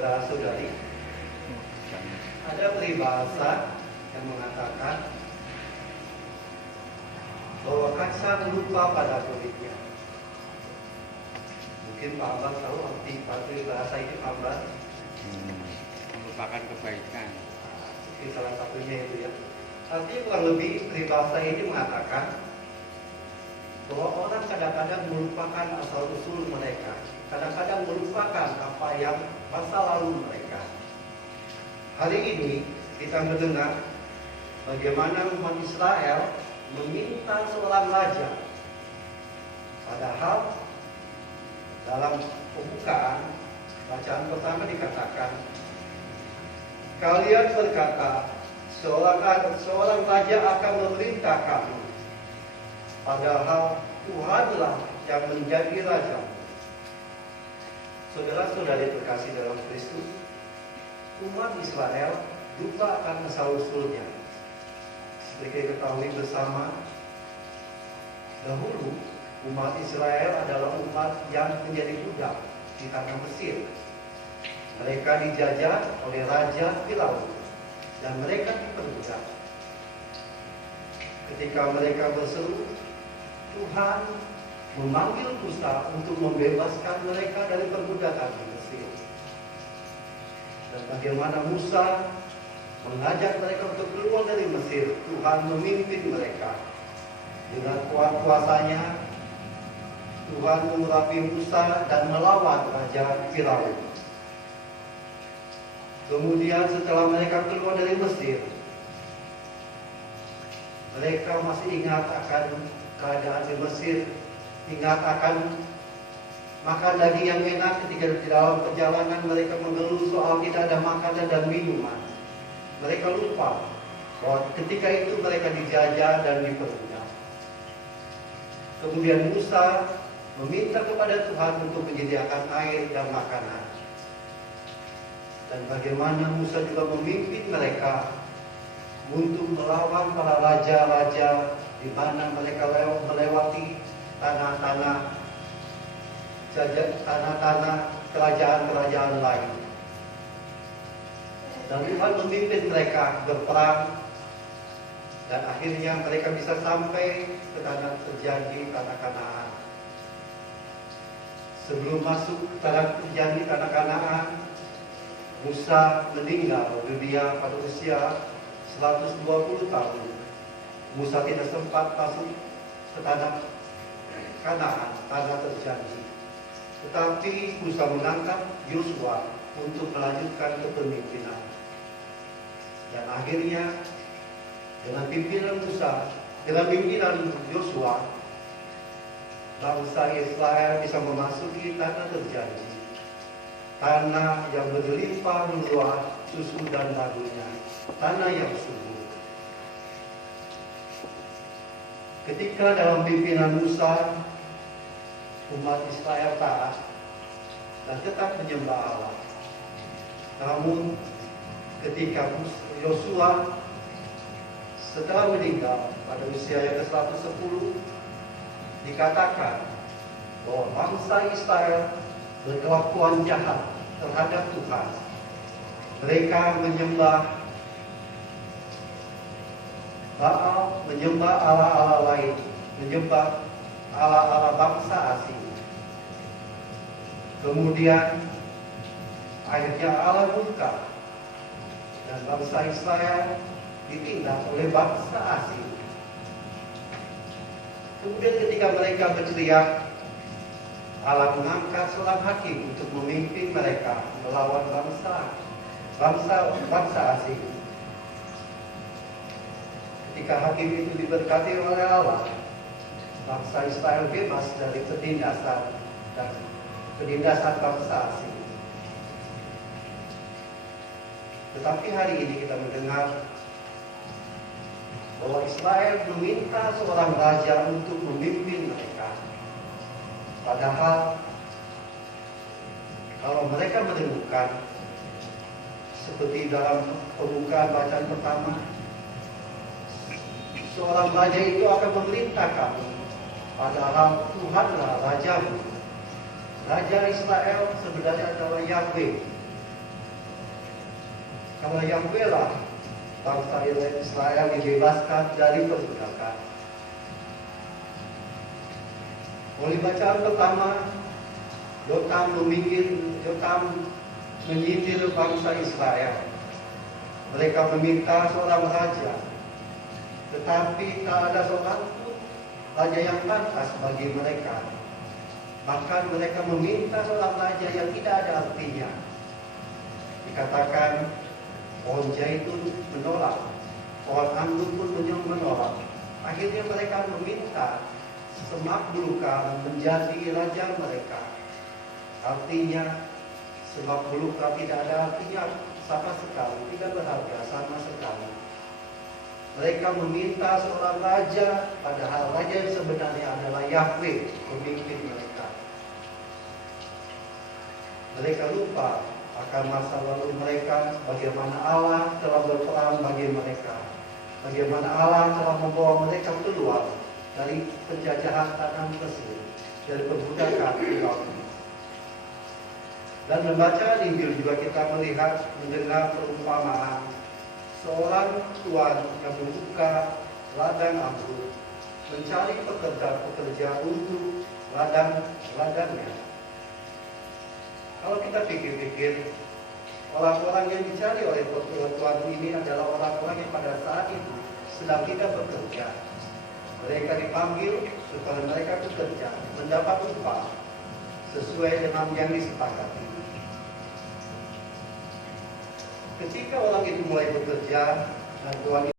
Saudara-saudari, ada peribahasa yang mengatakan bahwa kaca lupa pada kulitnya. Mungkin Pak Abang tahu arti peribahasa ini, Pak Abang? Melupakan kebaikan. Ini salah satunya itu ya. Artinya kurang lebih peribahasa ini mengatakan bahwa orang kadang-kadang melupakan asal-usul mereka, kadang-kadang melupakan apa yang masa lalu mereka. Hari ini kita mendengar bagaimana umat Israel meminta seorang raja. Padahal dalam pembukaan bacaan pertama dikatakan, kalian berkata seorang raja akan memerintah kamu. Padahal Tuhanlah yang menjadi raja. Saudara-saudari terkasih dalam Kristus, umat Israel lupa akan asal-usulnya. Seperti ketahui bersama, dahulu umat Israel adalah umat yang menjadi budak di tanah Mesir. Mereka dijajah oleh Raja Firaun dan mereka diperbudak. Ketika mereka berseru, Tuhan memanggil Musa untuk membebaskan mereka dari perbudakan di Mesir. Dan bagaimana Musa mengajak mereka untuk keluar dari Mesir, Tuhan memimpin mereka. Dengan kuat kuasanya, Tuhan mengurapi Musa dan melawan Raja Firaun. Kemudian setelah mereka keluar dari Mesir, mereka masih ingat akan keadaan di Mesir, ingat akan makan daging yang enak. Ketika di dalam perjalanan mereka mengeluh soal tidak ada makanan dan minuman. Mereka lupa bahwa ketika itu mereka dijajah dan diperbudak. Kemudian Musa meminta kepada Tuhan untuk menyediakan air dan makanan. Dan bagaimana Musa juga memimpin mereka untuk melawan para raja-raja di mana mereka melewati tanah-tanah kerajaan-kerajaan lain. Dan Tuhan memimpin mereka berperang dan akhirnya mereka bisa sampai ke tanah terjanji, tanah Kanaan. Sebelum masuk ke tanah terjanji, tanah Kanaan, Musa meninggal dunia pada usia 120 tahun. Musa tidak sempat masuk ke tanah Kanaan, tanah terjanji. Tetapi Musa mengangkat Yosua untuk melanjutkan kepemimpinan. Dan akhirnya dengan pimpinan Musa, dengan pimpinan Yosua, bangsa Israel bisa memasuki tanah terjanji. Tanah yang berlimpah ruah susu dan madunya, tanah yang subur. Ketika dalam pimpinan Musa, umat Israel taat dan tetap menyembah Allah. Namun ketika Yosua setelah meninggal pada usia yang ke-110, dikatakan bahwa bangsa Israel berkelakuan jahat terhadap Tuhan. Mereka menyembah Baal, menyembah Allah-Allah lain, menyembah Allah-Allah bangsa asing. Kemudian akhirnya Allah murka dan bangsa Israel ditindas oleh bangsa asing. Kemudian ketika mereka berteriak, Allah mengangkat seorang hakim untuk memimpin mereka melawan bangsa asing. Ketika hakim itu diberkati oleh Allah, bangsa Israel bebas dari penindasan bangsa asing. Tetapi hari ini kita mendengar bahwa Israel meminta seorang raja untuk memimpin mereka. Padahal kalau mereka menemukan seperti dalam pembukaan bacaan pertama, seorang raja itu akan memerintah kamu. Padahal Tuhanlah rajamu. Raja Israel sebenarnya adalah Yahweh. Karena Yahweh lah bangsa Israel dibebaskan dari perbudakan. Oleh bacaan pertama, Yotam menyindir bangsa Israel. Mereka meminta seorang raja, tetapi tak ada seorang pun raja yang pantas bagi mereka. Bahkan mereka meminta seorang raja yang tidak ada artinya. Dikatakan pohon zaitun menolak, pohon anggur pun menolak. Akhirnya mereka meminta semak belukar menjadi raja mereka. Artinya semak belukar tidak ada artinya sama sekali, tidak berharga sama sekali. Mereka meminta seorang raja, padahal raja yang sebenarnya adalah Yahweh, pemimpin mereka. Mereka lupa akan masa lalu mereka, bagaimana Allah telah berperang bagi mereka, bagaimana Allah telah membawa mereka keluar dari penjajahan tanah Mesir, dari perbudakan Firaun. Dan membaca Injil juga kita mendengar perumpamaan seorang tuan yang membuka ladang anggur, mencari pekerja untuk ladangnya. Kalau kita pikir-pikir, orang-orang yang dicari oleh tuan ini adalah orang-orang yang pada saat itu sedang tidak bekerja. Mereka dipanggil supaya mereka bekerja, mendapat upah sesuai dengan yang disepakati. Ketika orang itu mulai bekerja dan tuan